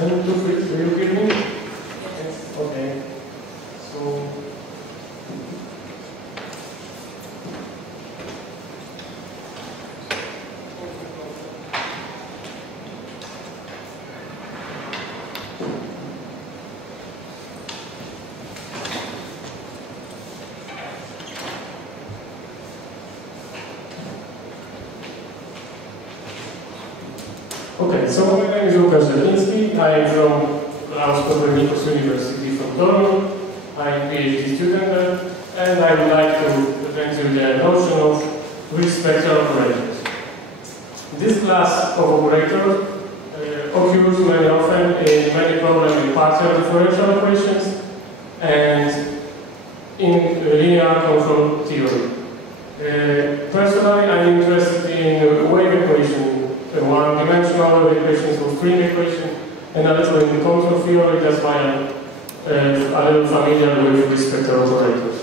1, 2, 3, do you hear me? Yes. Okay. So. Okay, so my name is Łukasz Rzepnicki. I am from University from Toronto. I am a PhD student there, and I would like to present you the notion of rich spectral operators. This class of operators occurs very often in many problems in partial differential operations and in linear control theory. Personally, I am interested in wave equation, one-dimensional wave equations or string equation, and a little in control theory. That's why I'm a little familiar with these spectral operators.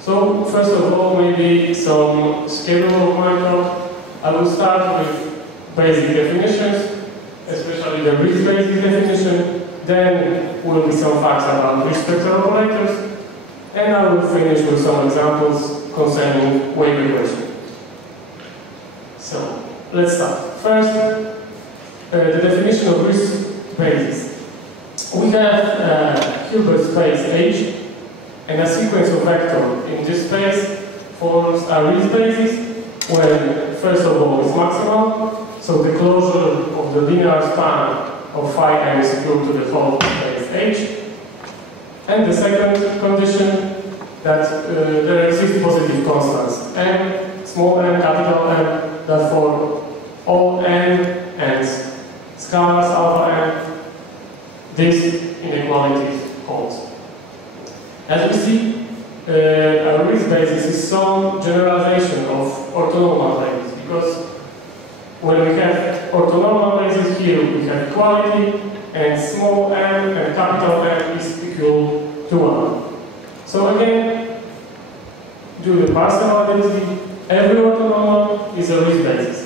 So, first of all, maybe some scalable of my talk. I will start with basic definitions, especially the rich basic definition. Then will be some facts about rich spectral operators, and I will finish with some examples concerning wave equation. So, let's start. First, the definition of rich basis. We have Hilbert space H, and a sequence of vectors in this space forms a rich basis when, first of all, is maximal, so the closure of the linear span of phi m is equal to the whole space H. And the second condition, that there exist positive constants m, small m, capital M, that for all n and scalars alpha m, this inequality holds. As we see, a rich basis is some generalization of orthonormal basis, because when we have orthonormal basis here, we have equality, and small m and capital M is equal to 1. So again, due to the partial identity, every orthonormal is a rich basis.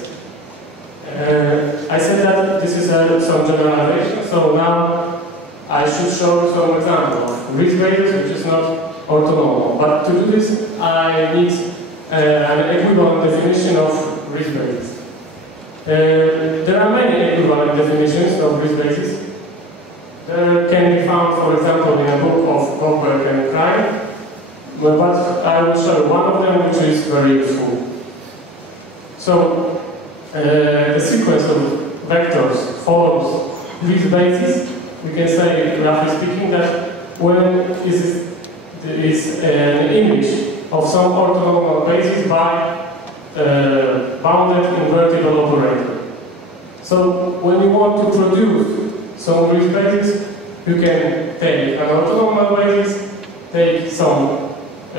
I said that this is some generalization, so now I should show some example of rich basis which is not orthonormal. But to do this, I need an equivalent definition of rich basis. There are many equivalent definitions of rich basis. There can be found, for example, in a book of Goldberg and Klein, but I will show one of them which is very useful. So, the sequence of vectors forms rich basis. We can say, roughly speaking, that when is an image of some orthonormal basis by bounded invertible operator. So when you want to produce some rich basis, you can take an orthonormal basis, take some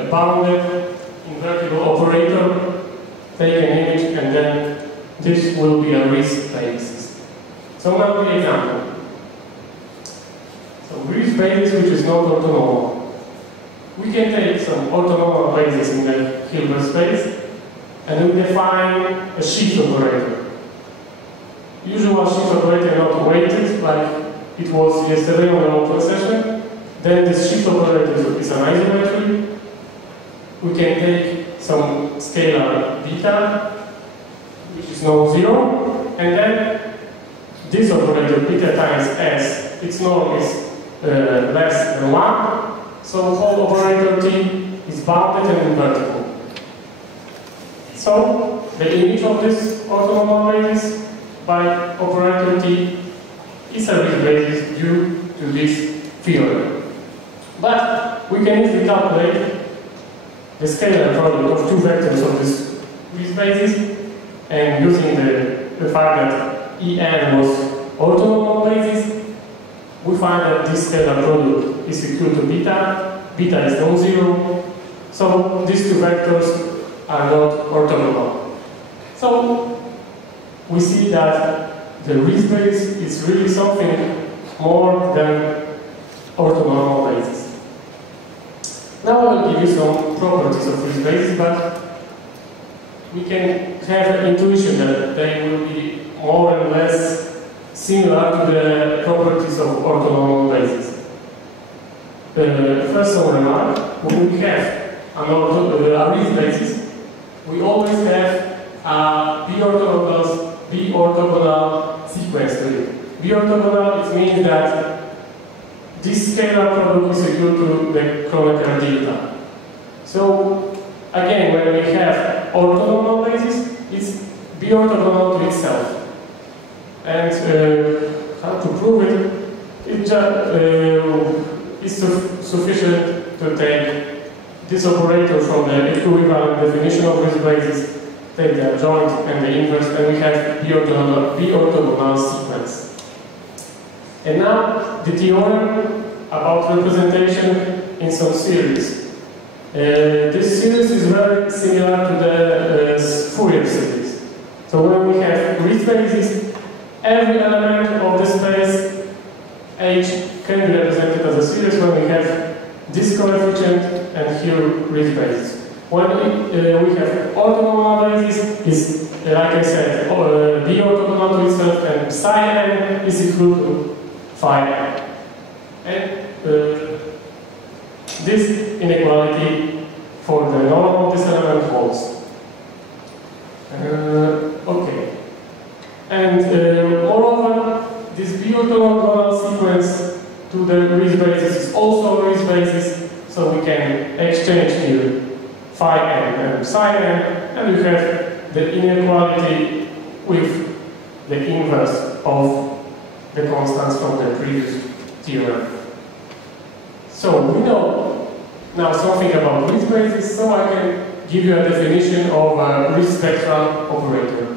bounded invertible operator, take an image, and then this will be a rich basis. So now the example. So rich basis which is not orthonormal. We can take some orthonormal basis in the Hilbert space, and we define a sheaf operator. Usual sheaf operator not weighted like it was yesterday on the open session. Then this sheaf operator is an isometry. We can take some scalar beta, which is non-zero, and then this operator beta times s, its norm is less than 1, so whole operator T is bounded and invertible. So the image of this orthonormal basis by operator T is a rich basis due to this theorem. But we can easily calculate the scalar product of two vectors of this rich basis, and using the fact that En was orthonormal basis, we find that this scalar product is equal to beta. Beta is non-zero, so these two vectors are not orthonormal. So we see that the rich basis is really something more than orthonormal basis. Now I will give you some properties of rich basis, but we can have an intuition that they will be more and less similar to the properties of orthonormal bases. First some remark, when we have a Ries basis, we always have a b-orthogonal sequence to it. B-orthogonal, it means that this scalar product is equal to the Kronecker delta. So, again, when we have orthonormal basis, it's b-orthogonal to itself. And how to prove it? It's sufficient to take this operator from the equivalent definition of this basis, take the adjoint and the inverse, and we have b-orthogonal sequence. And now the theorem about representation in some series. This series is very similar to the Fourier series. So when we have Ries basis, every element of the space H can be represented as a series when we have this coefficient and here Ries basis. When we have orthogonal basis, is like I said, b orthogonal to itself, and psi n is equal to phi n. And this inequality for the norm of this element holds. Okay. And moreover, this b orthogonal sequence to the Ries basis is also a Ries basis, so we can exchange here phi n and psi n, and we have the inequality with the inverse of the constants from the previous theorem. So we know now something about Ries basis, so I can give you a definition of a Ries spectral operator.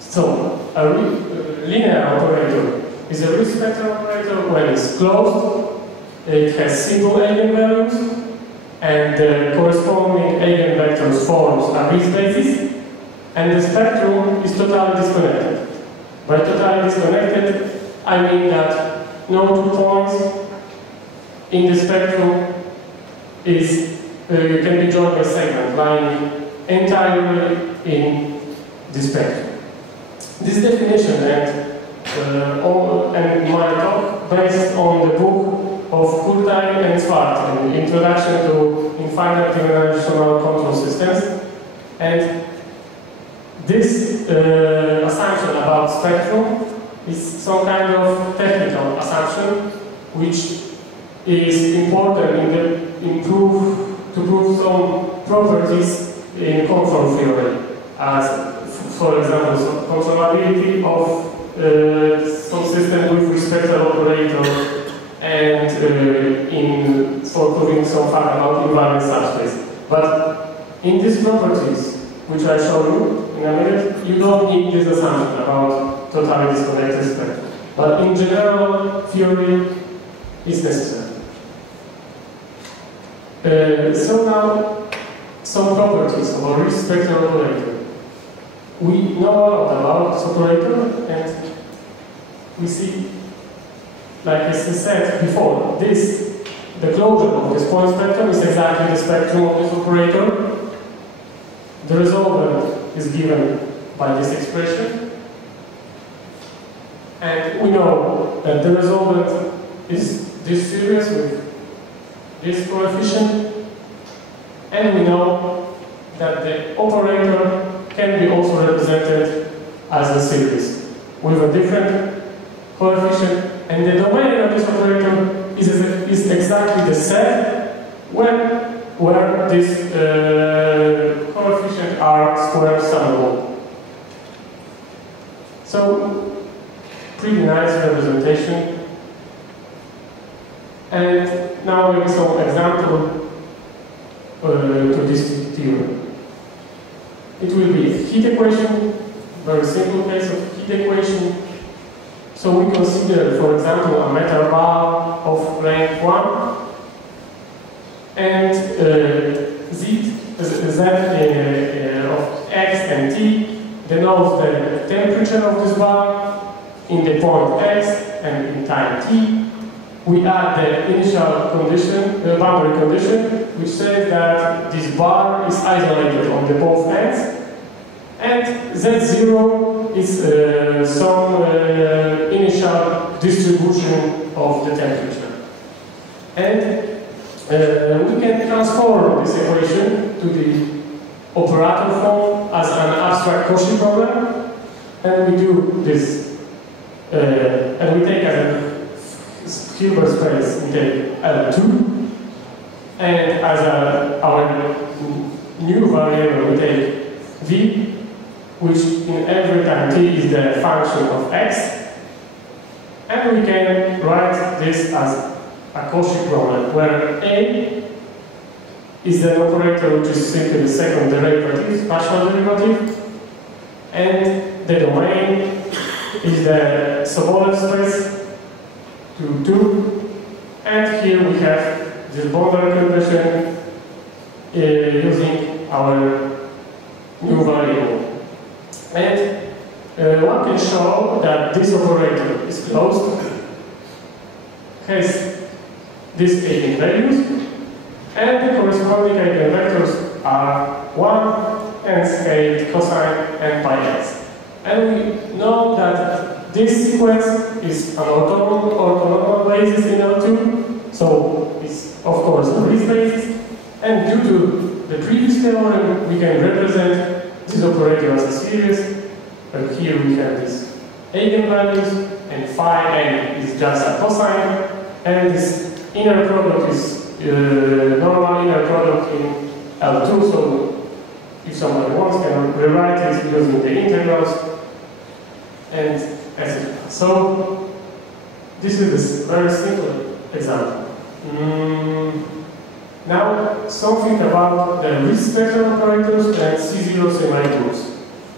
So a linear operator is a Ries spectral operator when it's closed. It has simple eigenvalues, and the corresponding eigenvectors forms a Ries basis, and the spectrum is totally disconnected. By totally disconnected, I mean that no 2 points in the spectrum can be joined by a segment lying entirely in the spectrum. This definition and my talk based on the book of Kurtain and Zwart, an Introduction to Infinite Dimensional Control Systems. And this assumption about spectrum is some kind of technical assumption which is important to prove some properties in control theory, as for example, controllability of some system with respect to operator, and for proving some fact about invariant subspace. But in these properties, which I show you in a minute, you don't need this assumption about totally disconnected spectrum. But in general theory, it's necessary. So now, some properties of a Ries spectral operator. We know a lot about this operator, and we see, like I said before, the closure of this point spectrum is exactly the spectrum of this operator. The resolvent is given by this expression, and we know that the resolvent is this series with this coefficient, and we know that the operator can be also represented as a series with a different coefficient, and the domain of this operator is exactly the set where these coefficients are square summable. So, pretty nice representation. And now maybe some example to this theorem. It will be a heat equation, very simple case of heat equation. So we consider, for example, a metal bar of length 1, and z of x and t denotes the temperature of this bar in the point x and in time t. We add the initial condition, the boundary condition, which says that this bar is isolated on the both ends, And Z0 is some initial distribution of the temperature. And we can transform this equation to the operator form as an abstract Cauchy problem. And we do this. And we take as a Hilbert space, we take L2. And as our new variable, we take V, which in every time t is the function of x. And we can write this as a Cauchy problem, where A is the operator which is simply the second derivative, partial derivative, and the domain is the Sobolev space to 2, and here we have this boundary condition using our new variable. And one can show that this operator is closed, has these eigenvalues, and the corresponding eigenvectors are 1 and scaled cosine and pi x. And we know that this sequence is an orthogonal basis in L2, so it's of course a Riesz basis, and due to the previous theorem we can represent this operator as a series, but here we have these eigenvalues, and phi n is just a cosine, and this inner product is normal inner product in L2, so if somebody wants can rewrite it using the integrals, and etc. So this is this very simple example. Now something about the Riesz spectral operators and C0 semi-groups.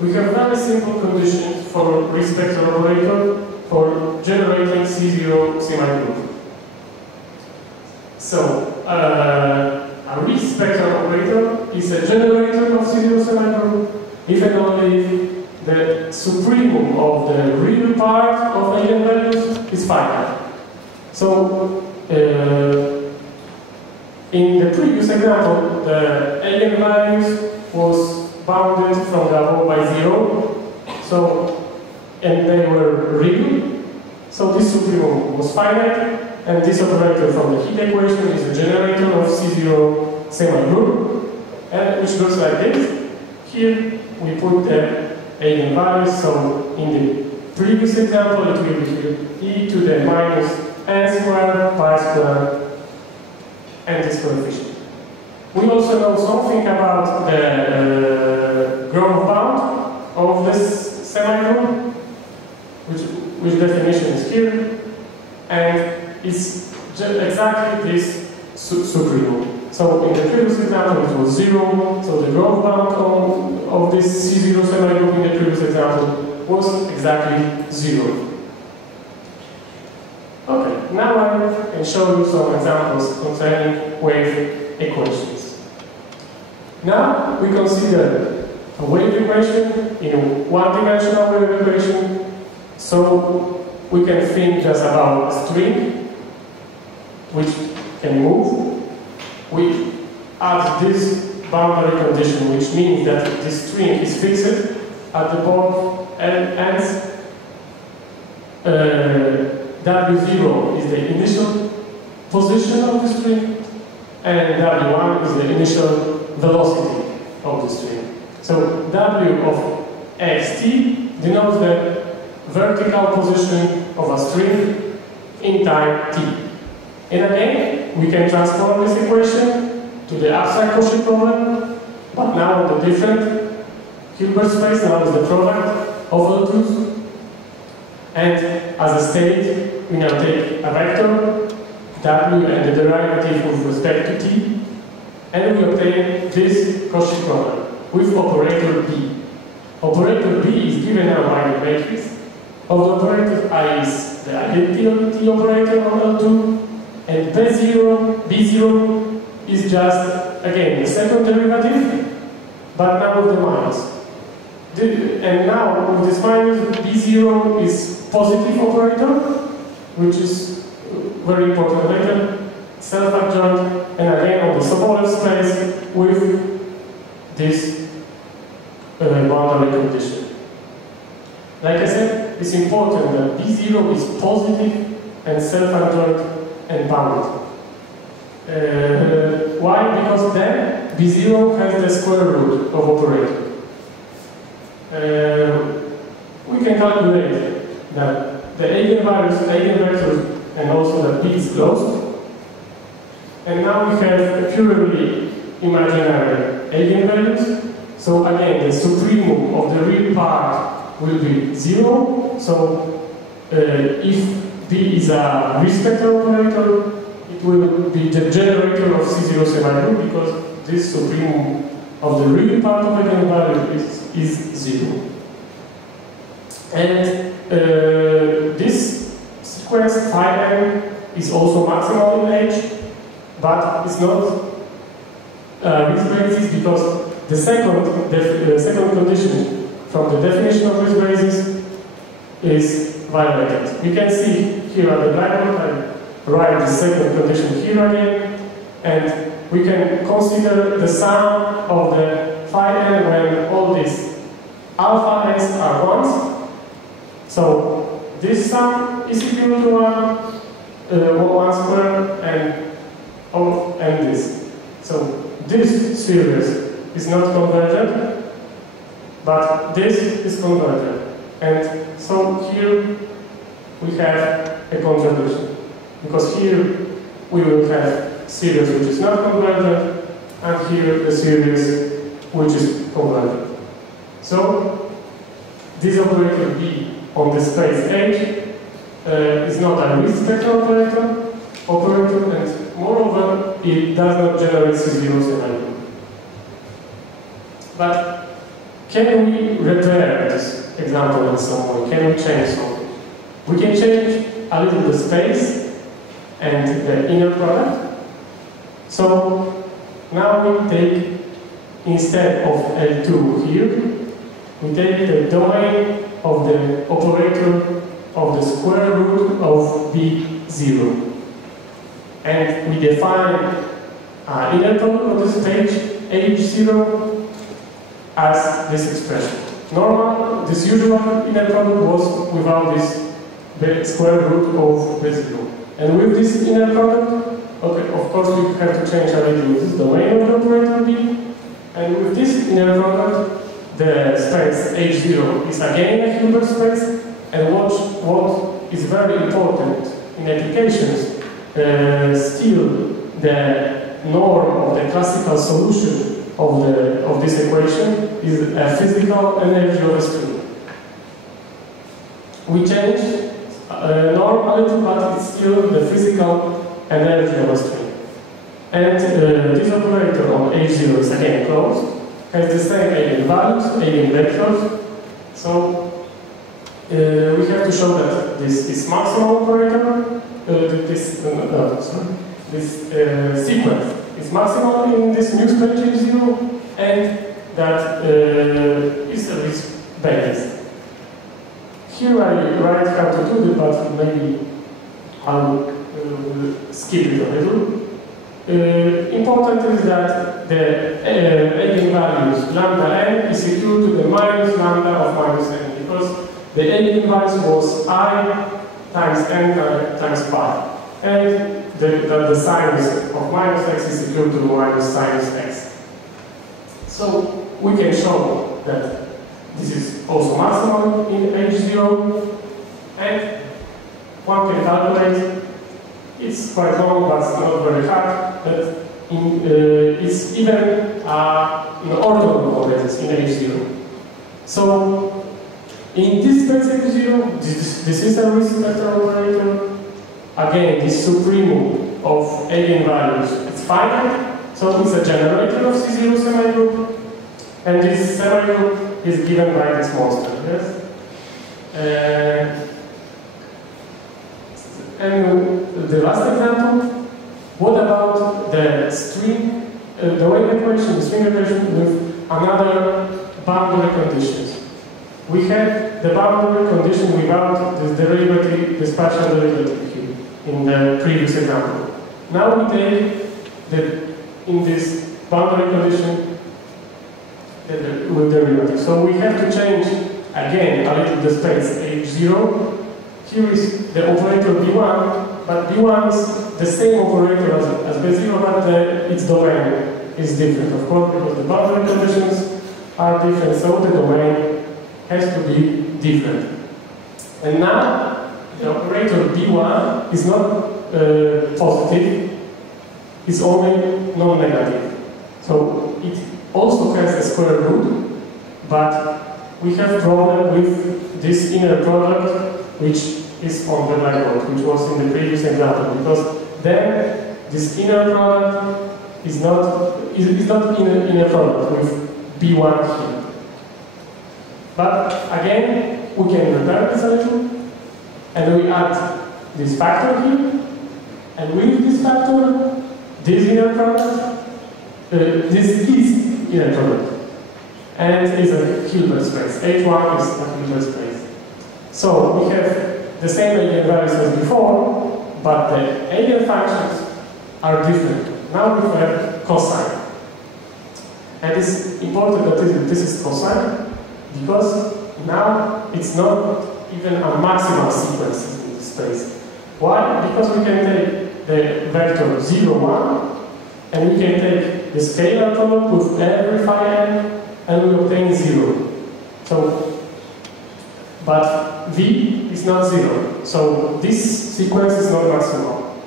We have very simple conditions for Riesz spectral operator for generating C0 semi-group. So, a Riesz spectral operator is a generator of C0 semi-group if and only if the supremum of the real part of eigenvalues is finite. So, in the previous example, the eigenvalues was bounded from the above by 0, so, and they were real, so this supremum was finite. And this operator from the heat equation is a generator of C0 semi-group, and which looks like this. Here we put the eigenvalues, so in the previous example it will be e to the minus n squared pi squared and this coefficient. We also know something about the growth bound of this semi-group, which definition is here, and it's exactly this supremum. So in the previous example it was 0, so the growth bound of this C0 semi-group in the previous example was exactly 0. Okay, now I can show you some examples concerning wave equations. Now we consider a wave equation in a one-dimensional wave equation, so we can think just about a string which can move. We add this boundary condition, which means that this string is fixed at the both ends. W0 is the initial position of the string, and W1 is the initial velocity of the string. So W of xt denotes the vertical position of a string in time t. And again, we can transform this equation to the abstract Cauchy problem, but now the different Hilbert space now is the product of L2s. And as a state, we now take a vector, W and the derivative with respect to t, and we obtain this Cauchy problem with operator B. Operator B is given now by the matrix of the operator I is the identity operator on L2, and B0 is just, again, the second derivative, but now with the minus. And now with this minus, B0 is positive operator, which is very important later, self-adjoint, and again on the Sobolev space with this boundary condition. Like I said, it's important that B0 is positive and self-adjoint and bounded. Why? Because then B0 has the square root of operator. We can calculate that the eigenvalues, eigenvectors, and also that B is closed. And now we have purely imaginary eigenvalues. So again, the supremum of the real part will be 0. So if B is a real spectral operator, it will be the generator of C0 semi-group, because this supremum of the real part of eigenvalue is 0. And this sequence phi n is also maximal in H, but it's not Risk basis, because the second condition from the definition of risk basis is violated. We can see here at the blackboard, I write the second condition here again, and we can consider the sum of the phi n when all these alpha n's are ones. So this sum is equal to 1 square and this. So this series is not convergent, but this is convergent. And so here we have a contradiction, because here we will have series which is not convergent, and here a series which is convergent. So this operator B on the space H is not a real spectral operator, and moreover, it does not generate C0 semi-group. But can we repair this example in some way? Can we change something? We can change a little the space and the inner product. So now we take, instead of L2 here, we take the domain of the operator of the square root of B0. And we define inner product of this page, H0, as this expression. Normal, this usual inner product was without this square root of B0. And with this inner product, okay, of course we have to change a little this domain of the operator B. And with this inner product, the space H0 is again a Hilbert space. And what is very important in applications, still the norm of the classical solution of this equation is a physical energy of a string. We change norm a little, but it's still the physical energy of a string. And this operator on H0 is again closed, has the same eigenvalues, eigenvectors. So we have to show that this is maximal operator. This sequence is maximal in this new space H0, and that is a risk basis. Here I write how to do it, but maybe I'll skip it a little. Important is that the eigenvalues lambda n is equal to the minus lambda of minus n, because the eigenvalues was I times n times pi. And the sinus of minus x is equal to minus sinus x. So we can show that this is also maximal in H0, and one can calculate. It's quite long, but it's not very hard. But it's even orthogonal operators in H0. So in this space H0, this is a real spectral operator. Again, this supremum of eigenvalues, it's finite, so it's a generator of C0 semigroup, and this semigroup is given by this monster, yes? And the last example, what about the string, the wave equation, the string equation with another boundary conditions? We had the boundary condition without this derivative, the spatial derivative here in the previous example. Now we take in this boundary condition with derivative. So we have to change again a little the space H0. Here is the operator B1, but B1 is the same operator as B0, but its domain is different, of course, because the boundary conditions are different, so the domain has to be different. And now the operator B1 is not positive, it's only non-negative. So it also has a square root, but we have a problem with this inner product, which is on the blackboard, which was in the previous example, because then this inner product is not inner product with B1 here. But again, we can repair this a little, and we add this factor here, and with this factor, this inner product, this is inner product, and is a Hilbert space. H1 is a Hilbert space. So we have the same eigenvalues as before, but the eigenfunctions are different. Now we have cosine. And it's important that this is cosine, because now it's not even a maximal sequence in this space. Why? Because we can take the vector 0, 1, and we can take the scalar product with every phi n, and we obtain 0. So, but v is not 0, so this sequence is not maximal.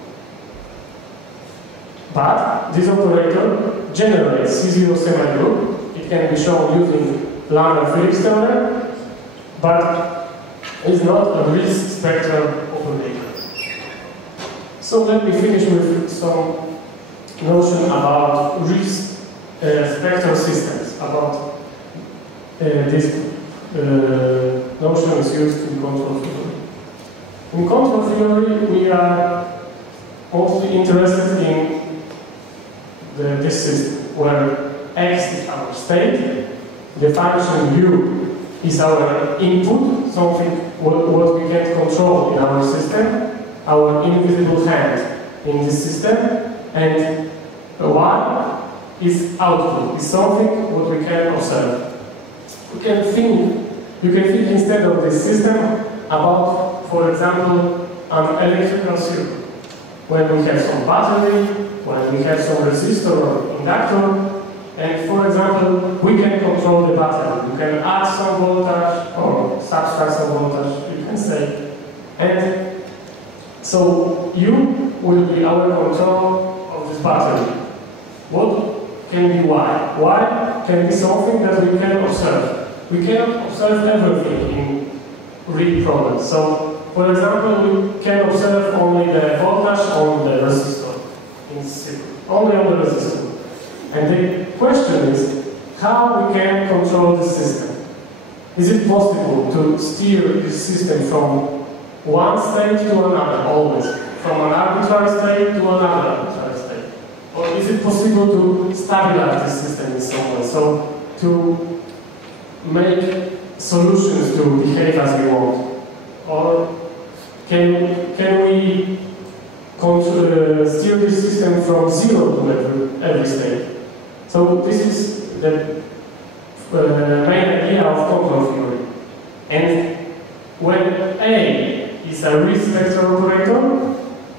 But this operator generates C0 semigroup. It can be shown using Lamar-Phillips theorem, but is not a Riesz spectral operator. So let me finish with some notion about Riesz spectral systems, about this notion is used in control theory. In control theory, we are mostly interested in this system, where x is our state, the function u is our input, something what we can control in our system, our invisible hand in this system, and y is output, is something what we can observe. You can think instead of this system about, for example, an electrical circuit. When we have some battery, when we have some resistor or inductor, and for example, we can control the battery. You can add some voltage or subtract some voltage, you can say. And so U will be our control of this battery. What can be Y? Y can be something that we can observe. We cannot observe everything in real problems. So, for example, we can observe only the voltage on the resistor, only on the resistor. And the question is, how we can control the system? Is it possible to steer this system from one state to another, always? From an arbitrary state to another arbitrary state? Or is it possible to stabilize the system in some way? So, to make solutions to behave as we want? Or can we steer this system from 0 to every state? So this is the main idea of control theory. And when A is a Riesz spectral operator,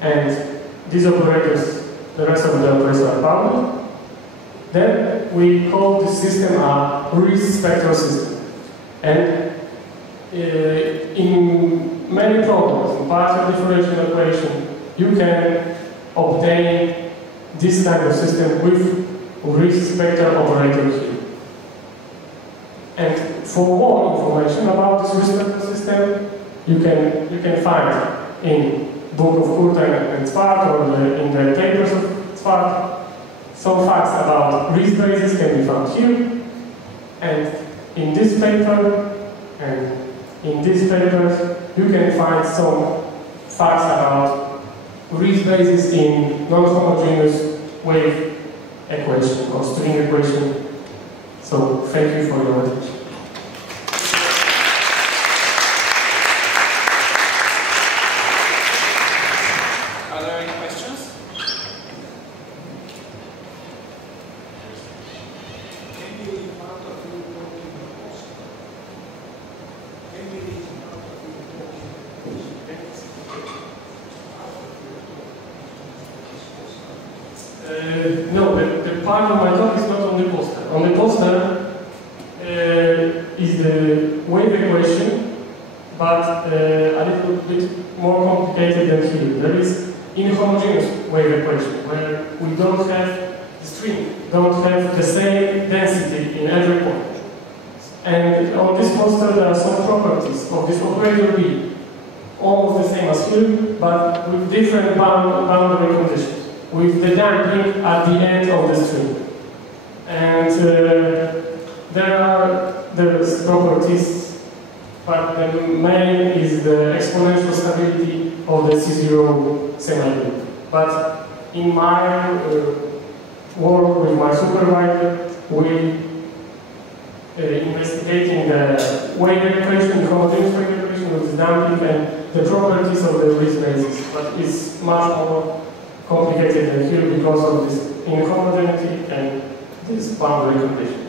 and these operators, the rest of the operators are bounded, then we call this system a Riesz spectral system. And in many problems, in partial differential equation, you can obtain this kind of system with Riesz spectral operator here. And for more information about this Riesz spectral system, you can find in book of Kurtan and Zwart, or in the papers of Zwart. Some facts about Riesz bases can be found here, and in this paper, and in these papers, you can find some facts about Riesz bases in non-homogeneous wave equation or string equation. So thank you for your attention. Are there any questions? Can you be part of No, the part of my talk is not on the poster. On the poster is the wave equation, but a little bit more complicated than here. There is inhomogeneous wave equation, where we don't have the string, don't have the same density in every point. And on this poster there are some properties of this operator B, almost the same as here, but with different boundary conditions, with the damping at the end of the string. And there's properties, but the main is the exponential stability of the C0 semi-group. But in my work with my supervisor, we investigating the wave equation, the homogeneous wave equation with damping and the properties of the Ries basis, but it's much more complicated than here because of this inhomogeneity and this boundary condition.